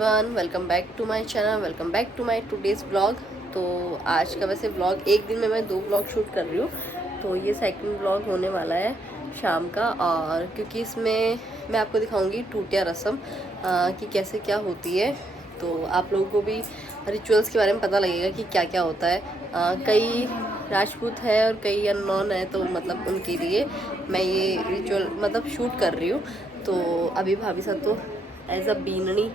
Everyone, welcome back to my channel, welcome back to my today's blog. तो आज का वैसे ब्लॉग एक दिन में मैं 2 ब्लॉग शूट कर रही हूँ, तो ये सेकंड ब्लॉग होने वाला है शाम का। और क्योंकि इसमें मैं आपको दिखाऊंगी टूटिया रस्म कि कैसे क्या होती है, तो आप लोगों को भी रिचुअल्स के बारे में पता लगेगा कि क्या क्या होता है। कई राजपूत है और कई अननोन है, तो मतलब उनके लिए मैं ये रिचुअल मतलब शूट कर रही हूँ। तो अभी भाभी साहब तो एज अ बीननी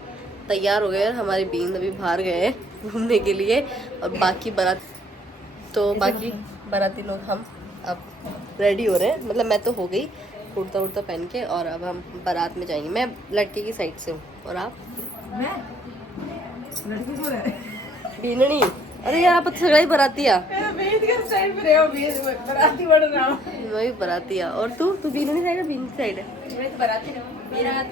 तैयार हो गए, और हमारे बीन अभी बाहर गए हैं घूमने के लिए। और बाकी बाराती लोग हम अब रेडी हो रहे हैं, मतलब मैं तो हो गई कुर्ता उर्ता पहन के, और अब हम बारात में जाएंगे। मैं लड़के की साइड से हूँ और आप? मैं लड़की को है बीननी। अरे यार आप सगड़ा ही बराती आ। मैं के साइड पे रहे हो बराती बढ़ रहा हूं। मैं भी बराती आ। और तू बीननी साइड है? बीन साइड है? मैं तो बराती रहूं। मेरा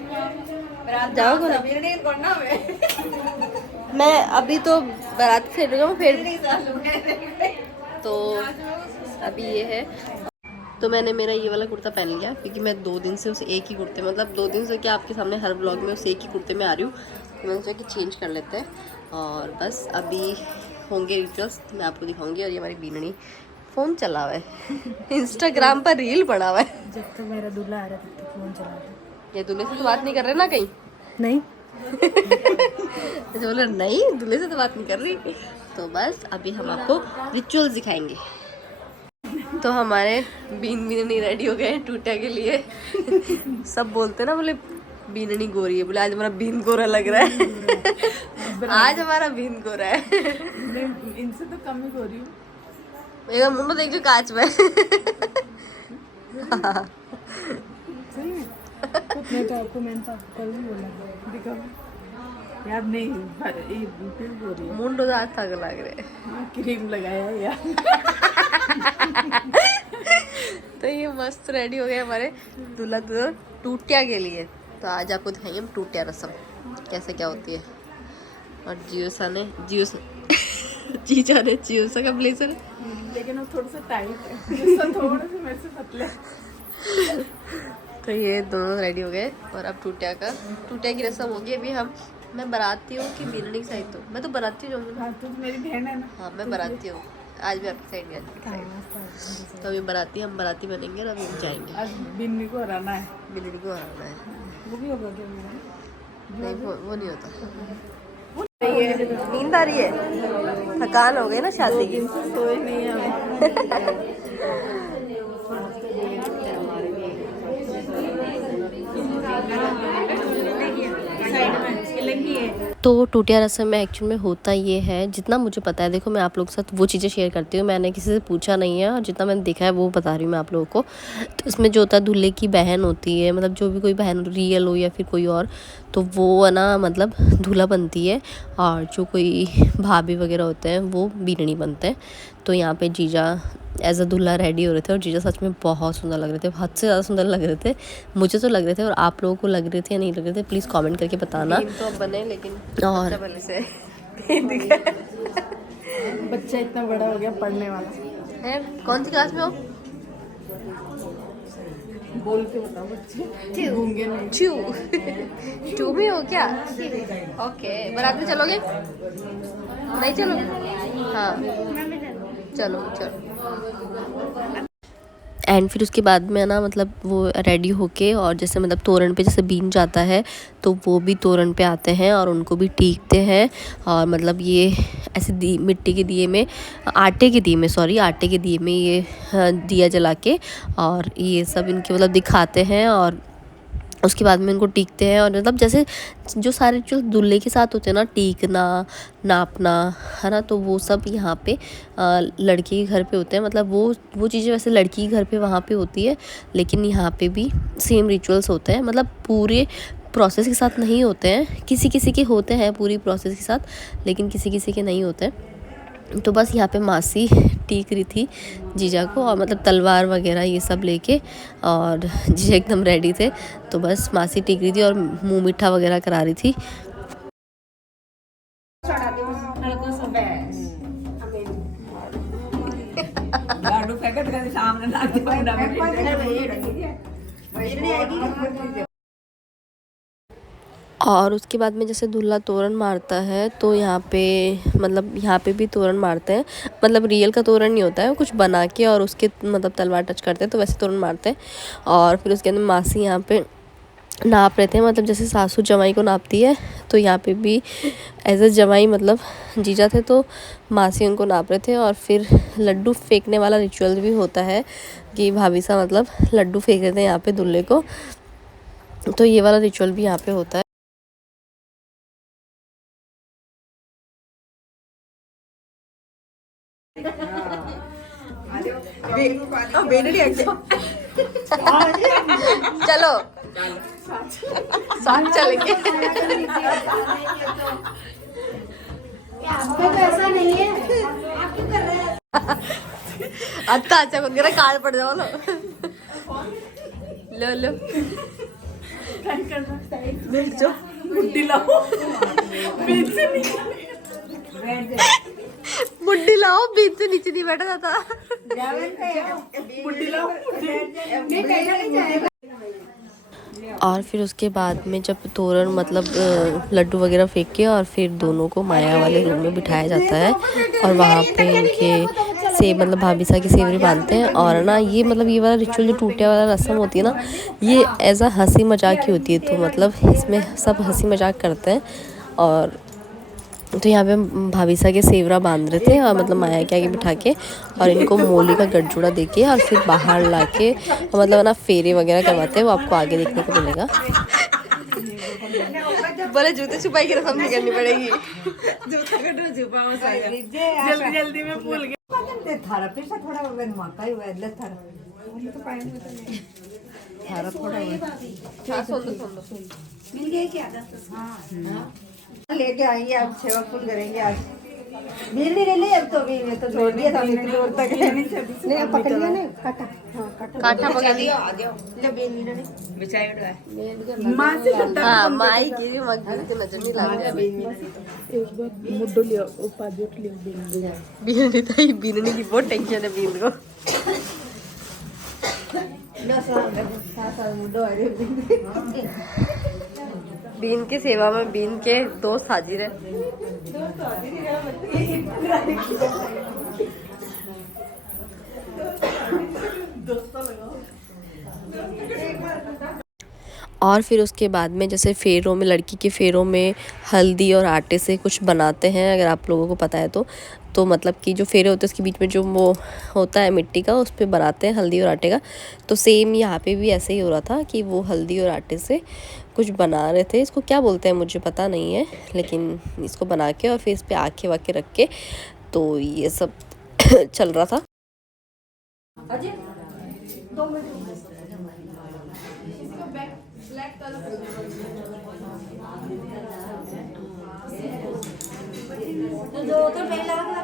बरात जाओ जाओ मेरे ने करना मैं अभी तो बारात से हूँ फिर। तो अभी ये है, तो मैंने मेरा ये वाला कुर्ता पहन लिया क्योंकि मैं 2 दिन से उस एक ही कुर्ते, मतलब 2 दिन से क्या आपके सामने हर ब्लॉग में उस एक ही कुर्ते में आ रही हूँ, तो मैंने सोचा कि चेंज कर लेते हैं। और बस अभी होंगे रिचुअल्स, मैं आपको दिखाऊंगी। और ये हमारी बीननी फ़ोन चला हुआ है इंस्टाग्राम पर रील बना हुआ है। जब तक मेरा दूल्हा आ रहा तब तक फोन चला रहा। ये दूल्हे से तो बात नहीं कर रहे ना कहीं? नहीं अच्छा बोला नहीं, दूल्हे से तो बात नहीं कर रही। तो बस अभी हम आपको रिचुअल्स दिखाएंगे। तो हमारे बीननी रेडी हो गए हैं टूटिया के लिए सब बोलते हैं ना, बोले बीननी गोरी है, बोले आज हमारा बीन गोरा लग रहा है आज हमारा बीन गोरा है इनसे तो कम ही हो रही हूँ। मेरा मुंह देखिए कांच में मैं तो आपको मैंने तो कल भी बोला दिखाओ याद नहीं ये क्यों हो रही है। मुंडो आज तक लग रहे क्रीम लगाया यार तो ये मस्त रेडी हो गए हमारे दूल्हा दूल्हा टूटिया के लिए। तो आज आपको दिखाएंगे हम टूटिया रस्म कैसे क्या होती है। और जीजा ने जियोसा का ब्लेजर है, लेकिन वो थोड़ा सा टाइट है थोड़ा सा मेरे से पतला। तो ये दोनों रेडी हो गए और अब टूटिया की रस्म होगी। अभी मैं बराती हूँ कि बीननी की साइड? तो मैं तो बराती जाऊँगी ना। हाँ तो मेरी बहन है ना। हाँ मैं बराती हूँ, आज भी आपकी साइड साइड। तो अभी हम बराती बनेंगे और अभी जाएंगे। आज बिन्नी को हराना है। बिल्ली को हराना है। वो भी होगा क्या मेरा? नहीं वो नहीं होता। नींद आ रही है, थकान हो गई ना शादी की। सोए नहीं है तो टूटिया रस्म में एक्चुअल में होता ये है, जितना मुझे पता है, देखो मैं आप लोगों के साथ वो चीज़ें शेयर करती हूँ, मैंने किसी से पूछा नहीं है, और जितना मैंने देखा है वो बता रही हूँ मैं आप लोगों को। तो इसमें जो होता है, दूल्हे की बहन होती है, मतलब जो भी कोई बहन रियल हो या फिर कोई और, तो वो है ना मतलब दूल्हा बनती है, और जो कोई भाभी वगैरह होते हैं वो बीननी बनते हैं। तो यहाँ पे जीजा एज अ दूल्हा रेडी हो रहे थे, और जीजा सच में बहुत सुंदर लग रहे थे, हद से ज़्यादा सुंदर लग रहे थे। मुझे तो लग रहे थे, और आप लोगों को लग रहे थे या नहीं लग रहे थे, प्लीज़ कमेंट करके बताना। तो बने लेकिन और से बच्चा इतना बड़ा हो गया पढ़ने वाला है। कौन सी क्लास में हो? बोल के बताओ बच्चे गूंगे नहीं। टू में हो क्या? ओके, बारात में चलोगे? नहीं चलोगे? हाँ चलो। एंड फिर उसके बाद में ना मतलब वो रेडी होके, और जैसे मतलब तोरण पे जैसे बीन जाता है, तो वो भी तोरण पे आते हैं और उनको भी टीकते हैं। और मतलब ये ऐसे मिट्टी के दिए में, आटे के दिए में ये दिया जला के, और ये सब इनके मतलब दिखाते हैं, और उसके बाद में इनको टीकते हैं। और मतलब जैसे जो सारे जो दूल्हे के साथ होते हैं ना, टीकना, नापना, है ना, तो वो सब यहाँ पे लड़के के घर पे होते हैं। मतलब वो चीज़ें वैसे लड़की के घर पे वहाँ पे होती है, लेकिन यहाँ पे भी सेम रिचुअल्स होते हैं। मतलब पूरे प्रोसेस के साथ नहीं होते हैं, किसी के होते हैं पूरी प्रोसेस के साथ, लेकिन किसी के नहीं होते हैं। तो बस यहाँ पे मासी टीक रही थी जीजा को, और मतलब तलवार वगैरह ये सब लेके, और जीजा एकदम रेडी थे। तो बस मासी टीक रही थी और मुंह मीठा वगैरह करा रही थी। और उसके बाद में जैसे दूल्हा तोरण मारता है तो यहाँ पे मतलब यहाँ पे भी तोरण मारते हैं, मतलब रियल का तोरण नहीं होता है, कुछ बना के और उसके मतलब तलवार टच करते हैं तो वैसे तोरण मारते हैं। और फिर उसके अंदर मासी यहाँ पे नाप रहे थे, मतलब जैसे सासू जमाई को नापती है तो यहाँ पे भी एज अ जमाई मतलब जीजा थे तो मासी उनको नाप रहे थे। और फिर लड्डू फेंकने वाला रिचुअल भी होता है कि भाभी सा मतलब लड्डू फेंक रहे थे यहाँ पे दूल्हे को, तो ये वाला रिचुअल भी यहाँ पे होता है। चलो साथ चलेंगे। आपका तो ऐसा नहीं है। अच्छा अच्छा खुद करा काल पड़ जाओ लो लो लो बुड्ढी लाओ बीच से मुड्डी लाओ, बीच से नीचे नहीं बैठा जाता। बुड्ढी लाओ और फिर उसके बाद में जब तोरण मतलब लड्डू वगैरह फेंक के और फिर दोनों को माया वाले रूम में बिठाया जाता है और वहाँ पे इनके सेब मतलब भाभी सा की सेवरी बांधते हैं। और ना ये मतलब ये वाला रिचुअल जो टूटे वाला रस्म होती है ना, ये एज अ हंसी मजाक ही होती है, तो मतलब इसमें सब हंसी मजाक करते हैं। और तो यहाँ पे भाभी सा के सेवरा बांध रहे थे और मतलब माया के आगे बिठा के और इनको मोली का गठजोड़ा देके और फिर बाहर लाके मतलब ना फेरे वगैरह करवाते हैं, वो आपको आगे देखने को मिलेगा। बोले जूते छुपाई की रस्म नहीं करनी पड़ेगी। जूता कटो छुपाओ जल्दी जल्दी में भूल गए थारा फिर से थोड़ा मौका ही हुआ है थारा थारा थोड़ा मिल गया क्या? हाँ लेके आएंगे, आप सेवा फुल करेंगे आज। मिल नहीं रही अब तो भी तो छोड़ दिया था इतनी दूर तक नहीं अब पकड़ लिया नहीं काटा। हाँ काटा पकड़ लिया आ जाओ ले बेल नहीं बिछाई उड़ा मां से हां माई की मगज के नजर नहीं लग रहा एक बार मुड्डो लियो उपाजोट लियो बेल बीन नहीं बीनने की बहुत टेंशन है बीन को। लो सा मुड्डो अरे बीन की सेवा में बीन के दोस्त हाजिर है। और फिर उसके बाद में जैसे फेरों में लड़की के फेरों में हल्दी और आटे से कुछ बनाते हैं, अगर आप लोगों को पता है तो मतलब कि जो फेरे होते हैं उसके बीच में जो वो होता है मिट्टी का, उस पर बनाते हैं हल्दी और आटे का। तो सेम यहाँ पे भी ऐसे ही हो रहा था कि वो हल्दी और आटे से कुछ बना रहे थे, इसको क्या बोलते हैं मुझे पता नहीं है, लेकिन इसको बना के और फिर इस पर आँखें वाके रख के तो ये सब चल रहा था। दो तो पहला वाला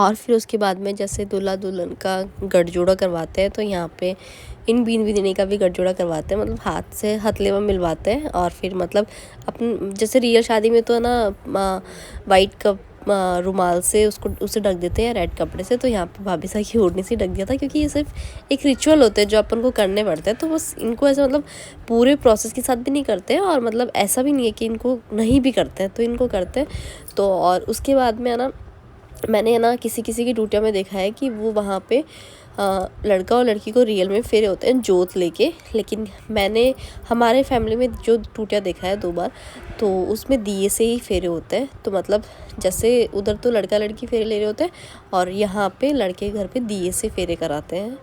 और फिर उसके बाद में जैसे दूल्हा दुल्हन का गठजोड़ा करवाते हैं, तो यहाँ पे इन बीन बिदनी का भी गठजोड़ा करवाते हैं, मतलब हाथ से हथले में मिलवाते हैं। और फिर मतलब अपन जैसे रियल शादी में तो है ना वाइट कप रुमाल से उसे ढक देते हैं रेड कपड़े से, तो यहाँ पे भाभी साहब की ओढ़नी से ढक दिया था, क्योंकि ये सिर्फ एक रिचुअल होते हैं जो अपन को करने पड़ते हैं। तो बस इनको ऐसे मतलब पूरे प्रोसेस के साथ भी नहीं करते हैं, और मतलब ऐसा भी नहीं है कि इनको नहीं भी करते हैं, तो इनको करते हैं। तो और उसके बाद में है ना, मैंने है ना किसी किसी की टूटिया में देखा है कि वो वहाँ पे लड़का और लड़की को रियल में फेरे होते हैं जोत लेके, लेकिन मैंने हमारे फैमिली में जो टूटिया देखा है 2 बार, तो उसमें दिए से ही फेरे होते हैं। तो मतलब जैसे उधर तो लड़का लड़की फेरे ले रहे होते हैं, और यहाँ पे लड़के घर पे दिए से फेरे कराते हैं।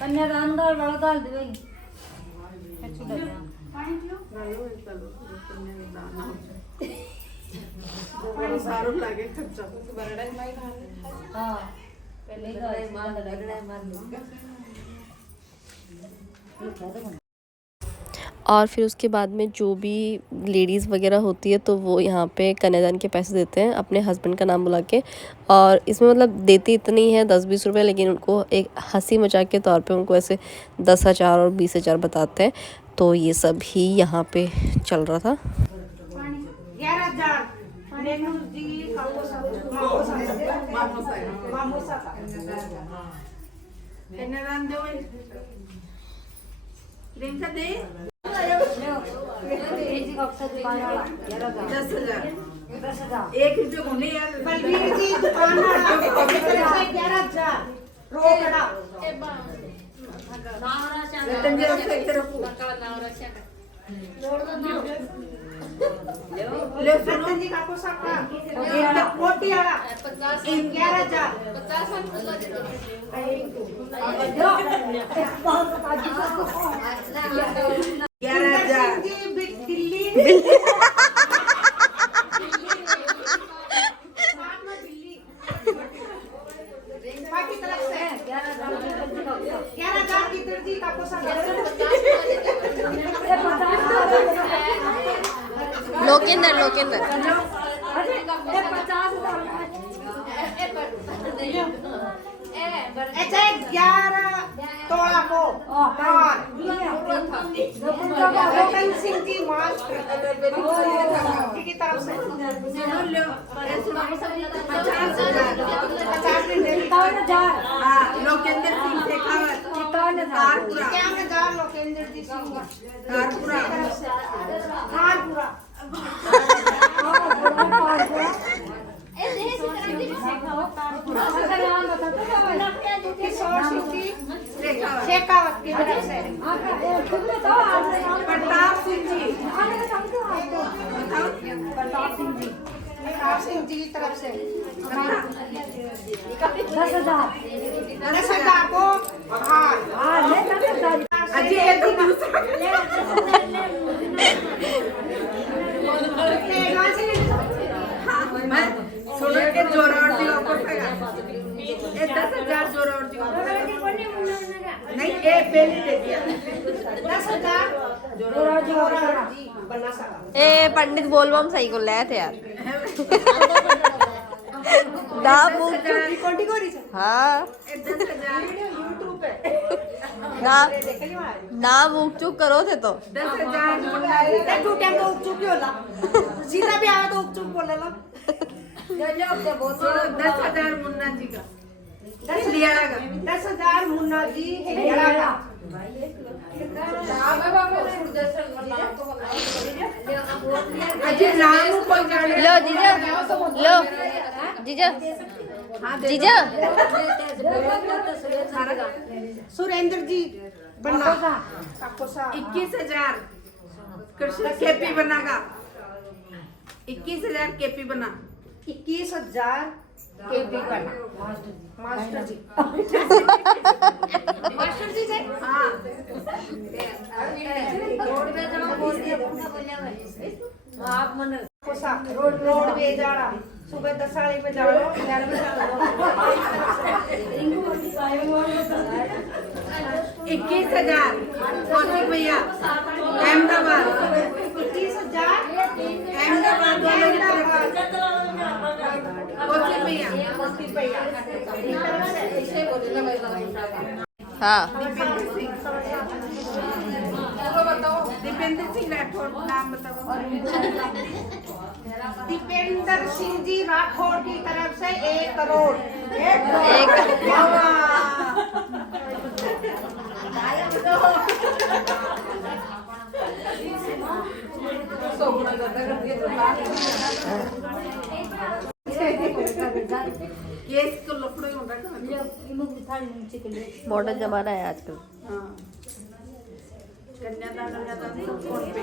कन्यादान दाल बड़ा दाल दे भाई सारू लागे खर्चा हां पहले दाल मार लगड़ा मार लो। और फिर उसके बाद में जो भी लेडीज़ वगैरह होती है, तो वो यहाँ पे कन्यादान के पैसे देते हैं अपने हस्बैंड का नाम बुला के। और इसमें मतलब देती इतनी है 10-20 रुपये, लेकिन उनको एक हंसी मजाक के तौर पे उनको ऐसे 10,000 और 20,000 बताते हैं। तो ये सब ही यहाँ पे चल रहा था। दुकान वाला 10,000 10,000 1 रुपये को नहीं यार। बलबीर जी दुकान वाला 11,000 रोकड़ा रतन जी से एक तरफ ले सुनो रतन जी का पोशाक एक कोटी वाला 11,000 11,000 जी दिल्ली बाकी तरफ से 11,000 की दर्जी का पोशाक लोकेंद्र लोकेंद्र अच्छा 11 तोला को और रतन सिंह जी मास्क की तरफ से सुनो लो ए सुनो 50 मिनट हाँ लोकेंद्र सिंह शेखावत तारपुरा 51,000 लोकेंद्र जी सिंह तारपुरा खानपुरा किशोर सिंह जी शेखावत की तरफ से प्रताप सिंह जी प्रताप सिंह जी की तरफ से 10,000 को अजी ये तो दूसरा मैं सुनो के जोरावर जी ऑफर का ये 10,000 जोरावर जी नहीं ये पहले दे दिया 10,000 जोरावर जी बना सका ए पंडित बोलबम सही को लाया थे यार। ना बुक कोटी कोरी से हाँ 10,000 यूट्यूब पे ना ना बुक चुक करो थे तो 10,000 मुन्ना जी का टू टाइम तो उपचुप ही होला सीधा भी आया तो उपचुप बोलेला सुनो 10,000 मुन्ना जी का 10,000 मुन्ना जी हेड़ा का अजी नाम कोई जाने लो जीजा लो जीजा जीजा सुरेंद्र जी बन्ना 21,000 कृष्ण केपी बनागा 21,000 केपी बना। 21,000 केपी बना। मास्टर जी मास्टर जी से हाँ आप मन रोड पे जाना सुबह 10 साढ़े पे जाओ 11 बजे 21,000 कौशिक भैया अहमदाबाद 21,000 अहमदाबाद कौशिक भैया हाँ दीपेंद्र सिंह राठौर नाम बताओ। दीपेंद्र सिंह जी राठौर की तरफ से 1 करोड़। केस को लफड़े होगा ना। मॉडर्न जमाना है आजकल। हाँ कन्यादान सब फोन पे।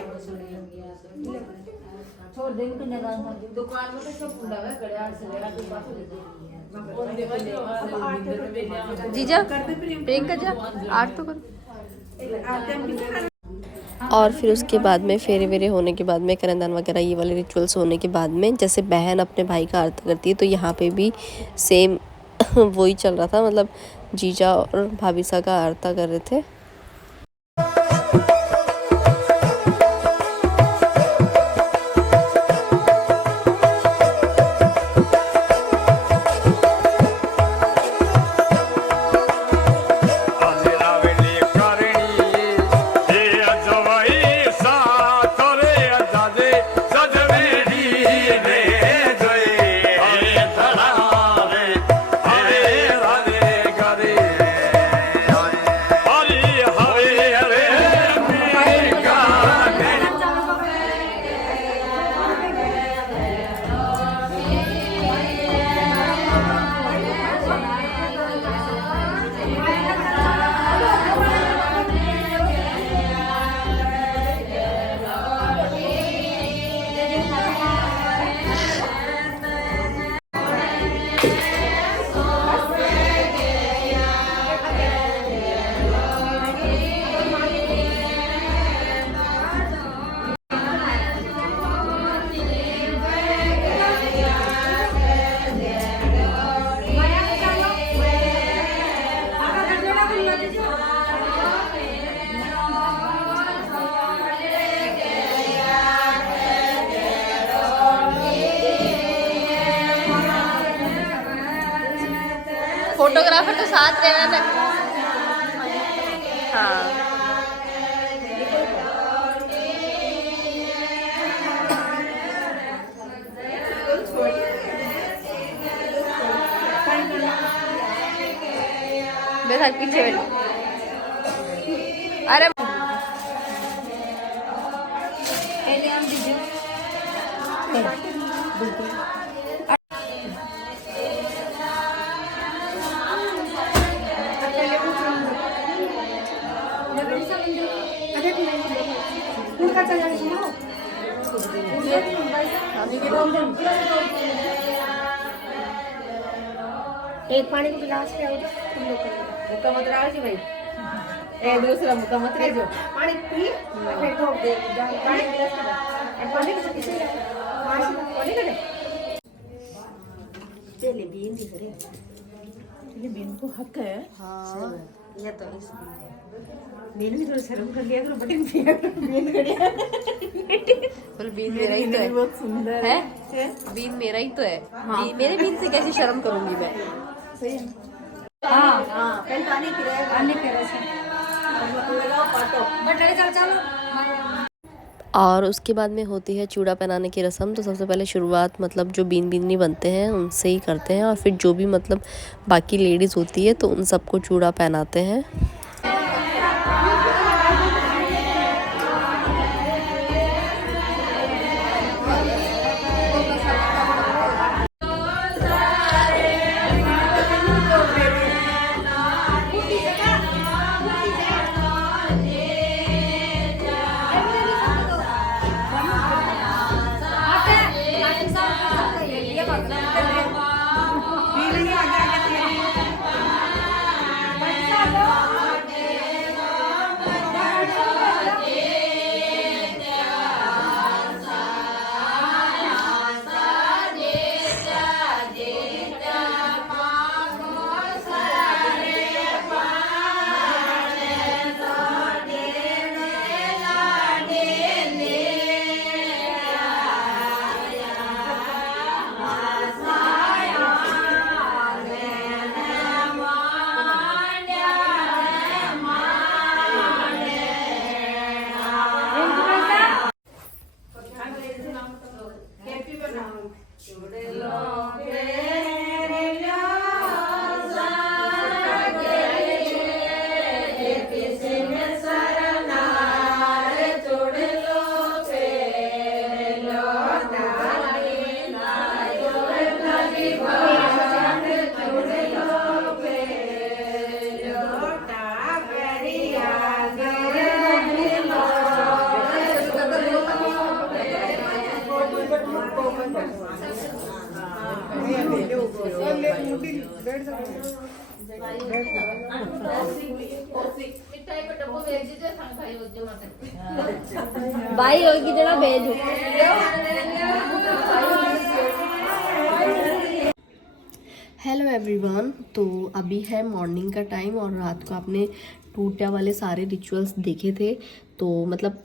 छोड़ देंगे कन्यादान दुकान में तो सब खुला है घड़ियाल से लेकर के पास जीजा प्रियंका जा आठ तो करो। आते हम किसे और फिर उसके बाद में फेरे वेरे होने के बाद में कन्यादान वगैरह ये वाले रिचुअल्स होने के बाद में जैसे बहन अपने भाई का आरती करती है तो यहाँ पे भी सेम वही चल रहा था। मतलब जीजा और भाभी सा का आरती कर रहे थे। फोटोग्राफर तो साथ रहना ना। हाँ मेरे साथ पीछे बैठ। अरे एक पानी का गिलास ले आओ तो तुम लोग मुका मत रहा जी भाई ए दूसरा मुका मत रहे जो पानी पी फिर धो दे पानी गिलास का पानी का किसी पानी का पहले बीन नहीं करे ये बीन को हक है। हाँ ये तो बीन भी थोड़ा शर्म कर लिया करो बटन पिया बीन करिया बोल बीन मेरा ही तो है। बहुत सुंदर है बीन मेरा ही तो है। मेरे बीन से कैसे शर्म करूंगी मैं। सही है। हाँ हाँ पहले पानी पी रहे पानी पी रहे लगाओ पाटो बटन चल चलो। और उसके बाद में होती है चूड़ा पहनाने की रस्म। तो सबसे पहले शुरुआत मतलब जो बीन बीनी बनते हैं उनसे ही करते हैं और फिर जो भी मतलब बाकी लेडीज़ होती है तो उन सबको चूड़ा पहनाते हैं। बैठ जाओ। भाई होगी जरा भेजो। हेलो एवरीवन, तो अभी है मॉर्निंग का टाइम और रात को आपने टूटिया वाले सारे रिचुअल्स देखे थे। तो मतलब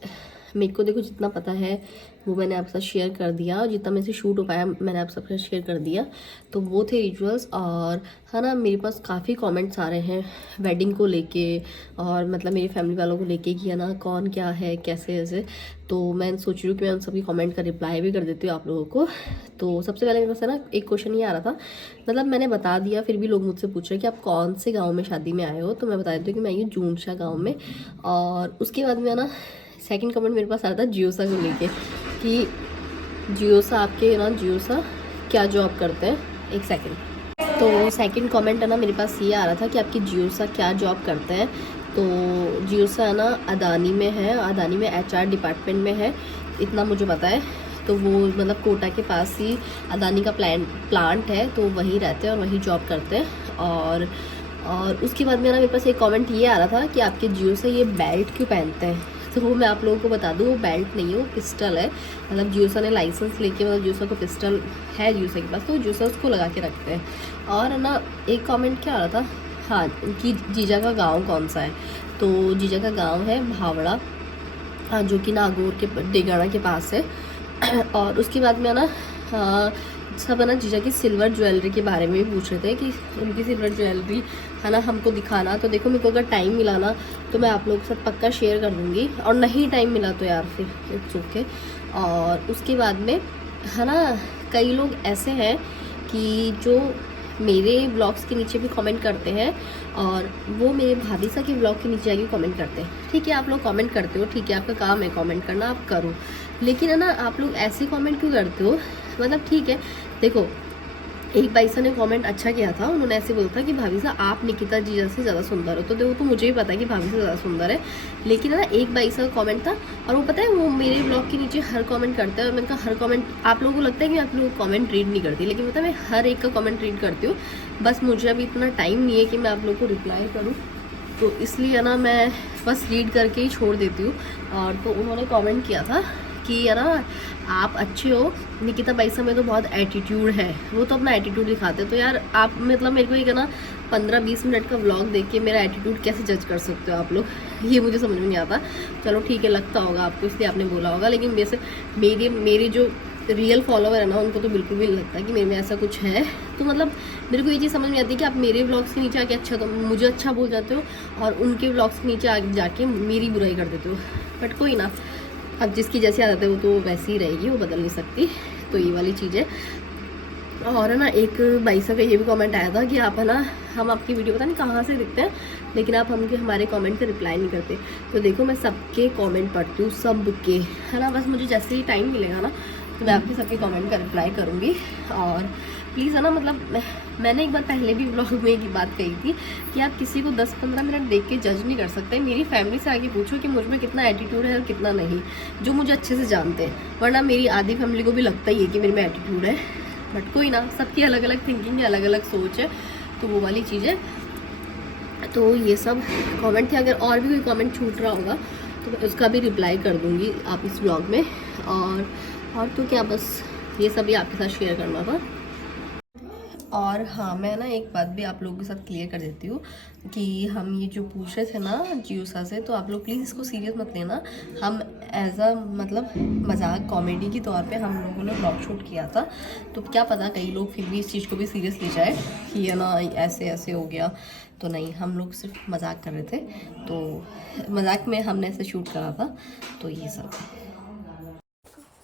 मेरे को देखो जितना पता है वो मैंने आपके साथ शेयर कर दिया, और जितना मेरे से शूट हो पाया मैंने आपके साथ शेयर कर दिया। तो वो थे रिचुअल्स, और है ना मेरे पास काफ़ी कमेंट्स आ रहे हैं वेडिंग को लेके, और मतलब मेरी फैमिली वालों को लेके कि है ना कौन क्या है कैसे ऐसे। तो मैं सोच रही हूँ कि मैं उन सभी कमेंट का रिप्लाई भी कर देती हूँ आप लोगों को। तो सबसे पहले मेरे पास है ना एक क्वेश्चन ये आ रहा था, मतलब मैंने बता दिया फिर भी लोग मुझसे पूछ रहे हैं कि आप कौन से गाँव में शादी में आए हो। तो मैं बता देती हूँ कि मैं ये जूनशाह गाँव में। और उसके बाद में ना सेकंड कमेंट मेरे पास आया था जियोसा को लेके कि जियोसा आपके ना जियोसा क्या जॉब करते हैं। एक सेकंड। तो सेकंड कमेंट है ना मेरे पास ये आ रहा था कि आपकी जियोसा क्या जॉब करते हैं। तो जियोसा है ना अदानी में है, अदानी में HR डिपार्टमेंट में है, इतना मुझे पता है। तो वो मतलब कोटा के पास ही अदानी का प्लांट है, तो वहीं रहते हैं और वहीं जॉब करते हैं। और उसके बाद मेरा मेरे पास एक कमेंट ये आ रहा था कि आपके जियोसा ये बेल्ट क्यों पहनते हैं। तो वो मैं आप लोगों को बता दूँ, वो बेल्ट नहीं है, वो पिस्टल है। मतलब जियोसा ने लाइसेंस लेके, मतलब जियोसा को पिस्टल है जियोसा के पास, तो जियोसा उसको लगा के रखते हैं। और ना एक कमेंट क्या आ रहा था, हाँ, कि जीजा का गांव कौन सा है। तो जीजा का गांव है भावड़ा, हाँ, जो कि नागौर के डेगाना के पास है। और उसके बाद में ना सब है ना जीजा की सिल्वर ज्वेलरी के बारे में भी पूछ रहे थे कि उनकी सिल्वर ज्वेलरी है ना हमको दिखाना। तो देखो मेरे को अगर टाइम मिला ना तो मैं आप लोगों के साथ पक्का शेयर कर दूँगी, और नहीं टाइम मिला तो यार फिर इट्स ओके। और उसके बाद में है ना कई लोग ऐसे हैं कि जो मेरे ब्लॉग्स के नीचे भी कमेंट करते हैं, और वो मेरे भाभी सा के ब्लॉग के नीचे आके कमेंट करते हैं। ठीक है, आप लोग कमेंट करते हो, ठीक है, आपका काम है कमेंट करना, आप करो। लेकिन है ना आप लोग ऐसे कमेंट क्यों करते हो। मतलब ठीक है, देखो एक भाई साहब ने कमेंट अच्छा किया था, उन्होंने ऐसे बोला था कि भाभी साहब आप निकिता जीजा से ज़्यादा सुंदर हो। तो देखो तो मुझे भी पता है कि भाभी से ज़्यादा सुंदर है, लेकिन है ना एक भाई साहब कमेंट था, और वो पता है वो मेरे ब्लॉग के नीचे हर कमेंट करता है। और मैंने कहा हर कमेंट, आप लोगों को लगता है कि आप लोग कमेंट रीड नहीं करती, लेकिन मतलब मैं हर एक का कमेंट रीड करती हूँ। बस मुझे अभी इतना टाइम नहीं है कि मैं आप लोग को रिप्लाई करूँ, तो इसलिए है ना मैं बस रीड करके ही छोड़ देती हूँ। और तो उन्होंने कमेंट किया था कि यार आप अच्छे हो, निकिता बाई में तो बहुत एटीट्यूड है, वो तो अपना एटीट्यूड दिखाते हैं। तो यार आप मतलब मेरे को ये कहना 15-20 मिनट का व्लॉग देख के मेरा एटीट्यूड कैसे जज कर सकते हो आप लोग, ये मुझे समझ में नहीं आता। चलो ठीक है, लगता होगा आपको इसलिए आपने बोला होगा, लेकिन वैसे मेरे जो रियल फॉलोवर है ना उनको तो बिल्कुल भी नहीं लगता कि मेरे में ऐसा कुछ है। तो मतलब मेरे को ये चीज़ समझ में आती है कि आप मेरे व्लॉग्स के नीचे आके अच्छा, तो मुझे अच्छा बोल जाते हो, और उनके व्लॉग्स के नीचे आके जाके मेरी बुराई कर देते हो। बट कोई ना, अब जिसकी जैसी आदत है वो तो वैसी ही रहेगी, वो बदल नहीं सकती। तो ये वाली चीज़ है। और है ना एक भाई साहब का ये भी कमेंट आया था कि आप है ना हम आपकी वीडियो पता नहीं कहाँ से दिखते हैं, लेकिन आप हमारे कमेंट का रिप्लाई नहीं करते। तो देखो मैं सबके कमेंट पढ़ती हूँ, सबके, है ना, बस मुझे जैसे ही टाइम मिलेगा ना तो मैं आपके सबके कमेंट का रिप्लाई करूँगी। और प्लीज़ है ना, मतलब मैंने एक बार पहले भी व्लॉग में एक बात कही थी कि आप किसी को 10-15 मिनट देख के जज नहीं कर सकते। मेरी फैमिली से आगे पूछो कि मुझ में कितना एटीट्यूड है और कितना नहीं, जो मुझे अच्छे से जानते हैं। वरना मेरी आधी फैमिली को भी लगता ही है कि मेरे में एटीट्यूड है। बट कोई ना, सबकी अलग अलग थिंकिंग है, अलग अलग सोच है, तो वो वाली चीज़ है। तो ये सब कमेंट थे। अगर और भी कोई कमेंट छूट रहा होगा तो मैं उसका भी रिप्लाई कर दूँगी आप इस ब्लॉग में। और तो क्या, बस ये सब ही आपके साथ शेयर करना था। और हाँ, मैं ना एक बात भी आप लोगों के साथ क्लियर कर देती हूँ कि हम ये जो पूछ रहे थे ना जियोसा से, तो आप लोग प्लीज़ इसको सीरियस मत लेना। हम एज अ मतलब मजाक कॉमेडी के तौर पे हम लोगों ने ब्लॉग शूट किया था। तो क्या पता कई लोग फिर भी इस चीज़ को भी सीरियस ले जाए कि है ना ऐसे ऐसे हो गया। तो नहीं, हम लोग सिर्फ मजाक कर रहे थे, तो मजाक में हमने ऐसे शूट करा था। तो ये सब।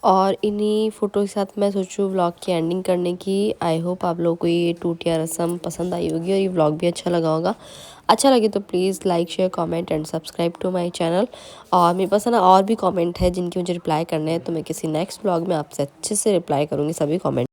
और इन्हीं फ़ोटो के साथ मैं सोचूँ व्लॉग की एंडिंग करने की। आई होप आप लोगों को ये टूटिया रस्म पसंद आई होगी और ये व्लॉग भी अच्छा लगा होगा। अच्छा लगे तो please like, share, comment and subscribe to my channel. और मेरे पास है ना और भी कमेंट है जिनकी मुझे रिप्लाई करने हैं, तो मैं किसी नेक्स्ट व्लॉग में आपसे अच्छे से रिप्लाई करूँगी सभी कमेंट।